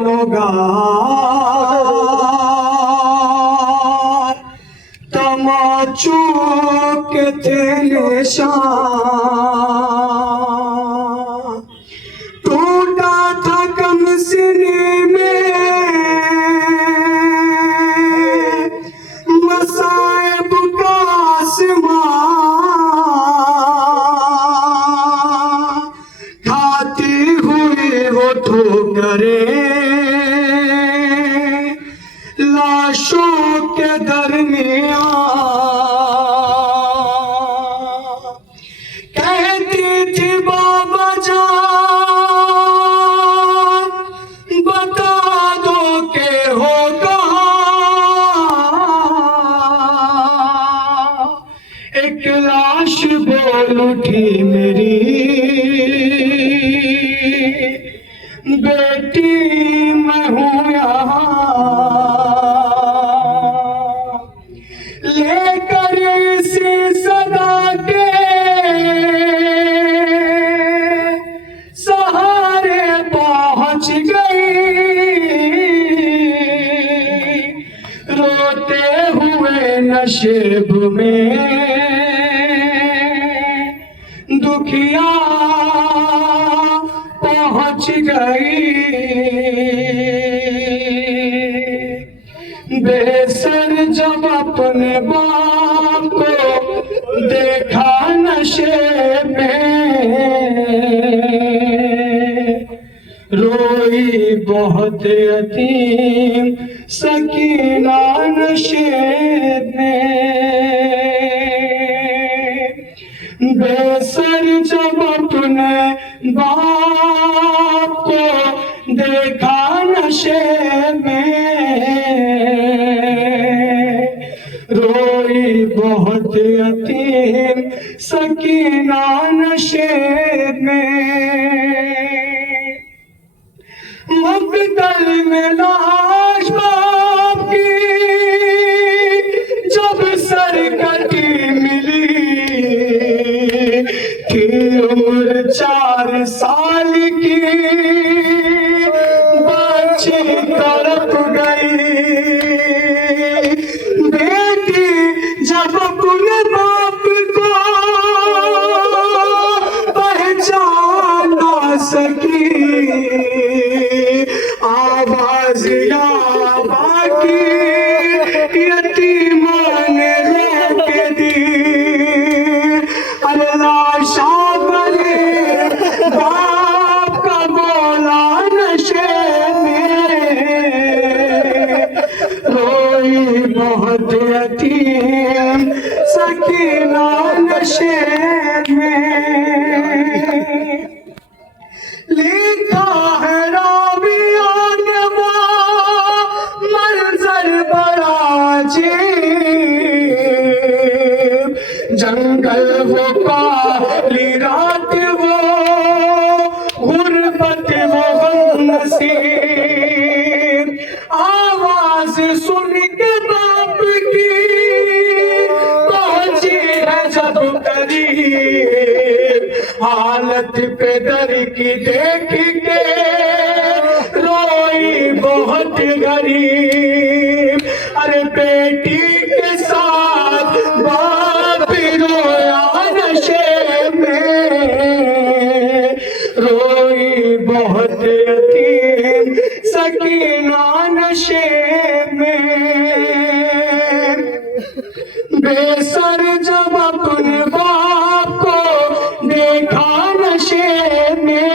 نگار تماچو کے تھے نشان ٹوٹا تھا کم سینے میں مصائب کا آسمان کھاتی ہوئی وہ ٹھوکریں لاشوں کے درمیان کہتی تھی بابا جان بتا دو کہ ہو کہاں ایک لاش بول اٹھی میری بیٹی میں ہوں یہاں لے کر اسی صدا کے سہارے پہنچ گئی روتے ہوئے نشیب میں دکھیا پہنچ گئی بے سر جب اپنے باپ کو دیکھا نشے میں روئی بہت یتیم سکینہ نشے میں بے سر جب اپنے باپ کو دیکھا نشے میں روئی بہت یتیم سکینہ نشے میں مقتل میں لاش باپ کی جب سر کٹی ملی تھی عمر 4 سال کی بچی تڑپ گئی بیٹی جب اپنے باپ کو پہچان نہ سکی آواز یا باقی یتیمان روک دی اللہ شابرے باپ کا بولا نشے میں روئی بہت یتیم سکینہ نشے میں لکھا ہے راویان وہ منظر بڑا عجیب جنگل وہ کالی رات وہ غربت وہ غم نصیب آواز سن کے باپ کی پہنچی ہے جب قریب حالت پہ در کی دیکھ کے روئی بہت غریب ارے بیٹی کے ساتھ باپ رویا نشے میں روئی بہت یتیم سکینہ نشے میں بے سر جب اپنے باپ کو دیکھا نشے میں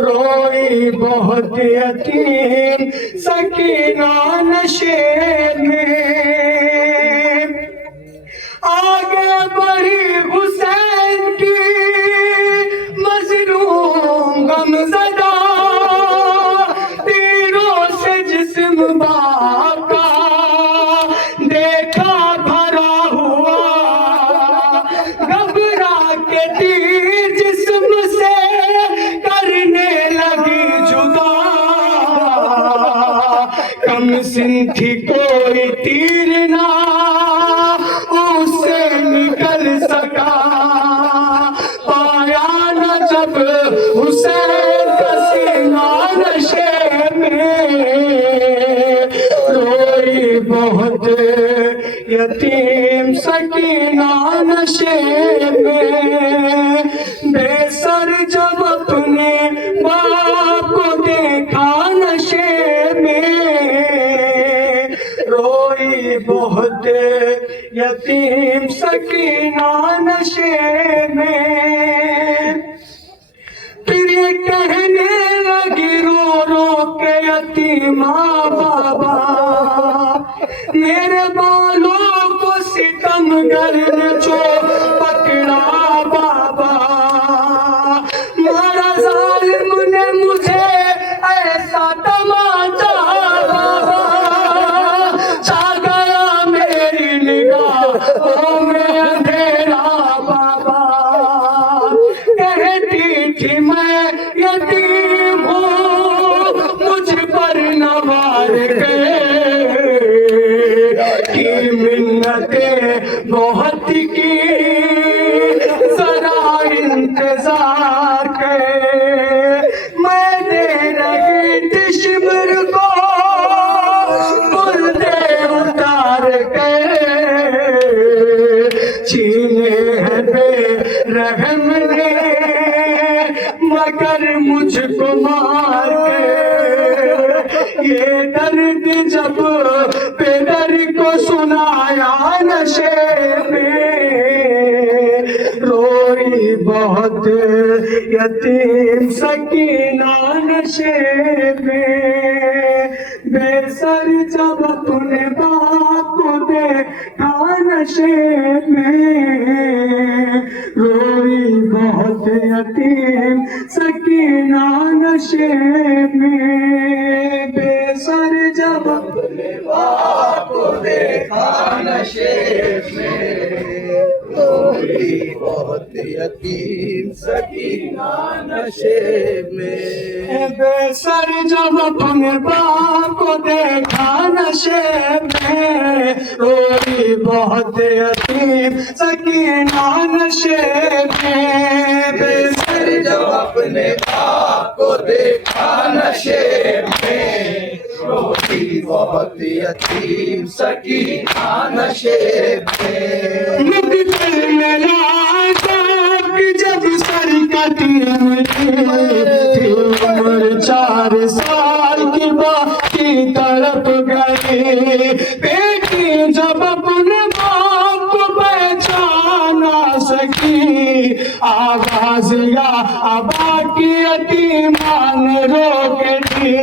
روئی بہت یتیم سکینہ نشے میں آگے بڑھی حسین کی مظلوم غمزدہ تیروں سے جسم باپ کا دیکھا بھرا ہوا گھبرا کے تیر جسم سے کرنے لگی جدا کم سن تھی کوئی تیر نہ اس سے نکل سکا پایا نہ جب حسین کا سینہ یتیم سکینہ نشے میں، بے سر جب اپنے باپ کو دیکھا نشے میں، روئی بہت یتیم سکینہ نشے میں، پھر یہ کہنے لگی رو رو کے یتیمہ بابا، میرے بالوں کو ستمگر نے جو پکڑا بابا، مارا ظالم نے مجھے ایسا تماچا بابا، چھا گیا میری نگاہوں میں اندھیرا بابا، کہتی تھی میں یتیم ہوں مجھ پر نوار کے، کی منتیں بہت کی ذرا انتظار کے، میں دے رہی تھی شبر کو پردے اتار کے، چھینے ہیں بے رحم نے مگر مجھ کو مار کے، یہ درد جب پدر کو سنایا نشے میں، روئی بہت یتیم سکینہ نشے میں، بے سر جب اپنے باپ کو دیکھا نشے میں، روئی بہت یتیم سکینہ نشے میں، بے سر جب اپنے باپ کو دیکھا نشے میں، روئی بہت یتیم سکینہ نشے میں، بے سر جب اپنے باپ کو دیکھا نشے میں، روئی بہت یتیم سکینہ نشے میں، بے سر جب اپنے باپ کو دیکھا نشے میں، روئی بہت یتیم سکینہ نشے میں، دل میں لاتا کہ جب سر کٹی تھی عمر 4 سال کی باقی تڑپ گئی، بیٹی جب اپنے باپ کو پہچان نہ سکی، آغاز یا ابا کی یتیمان روک دی،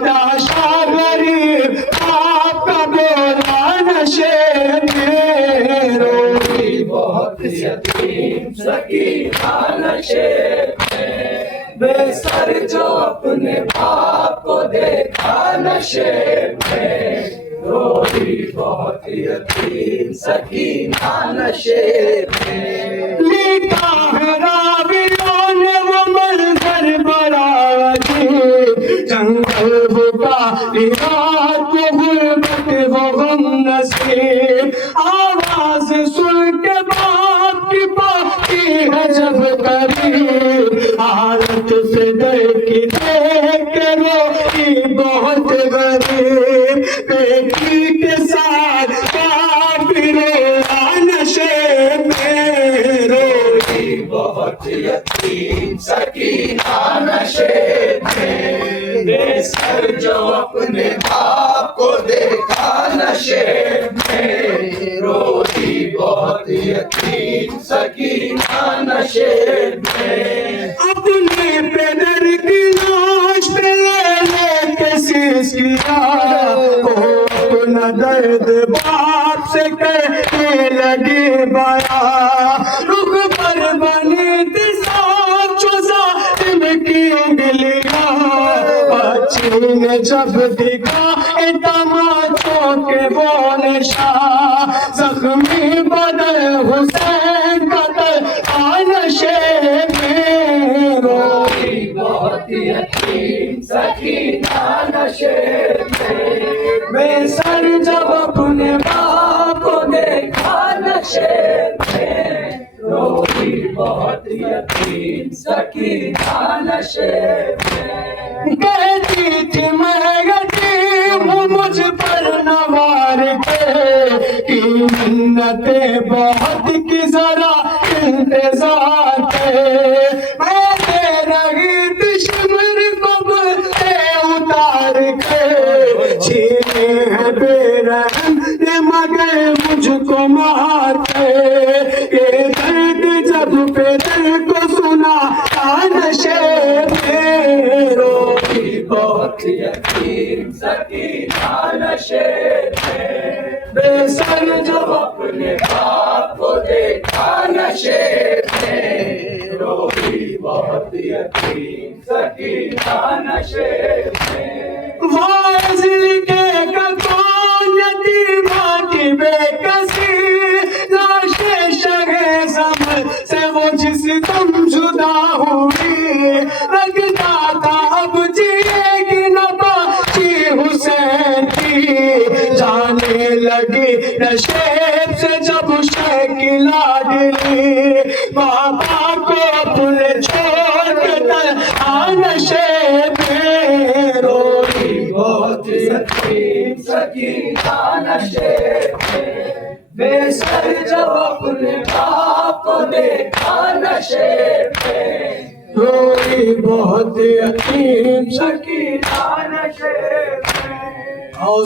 لاشا غریب باپ کا بولا نشے میں، روئی بہت یتیم سکینہ نشے میں، بے سر جو اپنے باپ کو دیکھا نشے میں، روئی بہت یتیم سکینہ نشے میں، لکھا ہے راویوں نے وہ منظر بڑا عجیب، جنگل بکا رات کو غربت وہ غم نصیب، آواز سن کے باپ کی باقی ہے جب قریب، حالت فدر کی دیکھ کے روئی بہت غریب، بیٹی کے ساتھ باپ رویا نشے میں، روئی بہت یتیم سکینہ نشے میں، بے سر جو اپنے باپ کو دیکھا نشے میں، روئی بہت یتیم سکینہ نشے میں، اپنے پدر کی لاش پہ لے کے سیسیا، اپنا درد باپ سے کہنے لگی بیان، رخ پر بنی تھی صاف جو ظالم کی انگلیاں، بچی نے جب دیکھا تماچوں کے وہ نشان، زخمی بدن حسین کا تلخا نشے میں، روئی بہت یتیم سکینہ نشے میں، بے سر جب اپنے باپ کو دیکھا نشے میں، روئی بہت یتیم سکینہ نشے میں، کہتی تھی میں یتیم ہوں مجھ پر نوار کے، کی منتیں بہت کی ذرا انتظار تھے میں تیرا گرد شمر کو اتار کے چھینے ہیں بے رحم نے مگر مجھ کو مارتے یہ درد جب پہ دل کو سنا نشے میں روئی بہت یتیم سکینہ نشے میں بے سر جو اپنے باپ کو دیکھا نشے میں روئی بہت یتیم سکینہ نشے میں واضح کے کون یتیمہ کی بے کسی لاش شہ زمن سے وہ جس تم جدا ہوئی لگتا تھا اب جیے گی نہ باقی حسین کی جانے لگی نشیب سے جب شکلا ڈلی بابا کو اپنے چھوڑ کر نشیب میں روئی بہت یتیم سکینہ نشیب میں بے سر جب اپنے باپ کو دیکھا نشے میں روئی بہت یتیم سکینہ نشے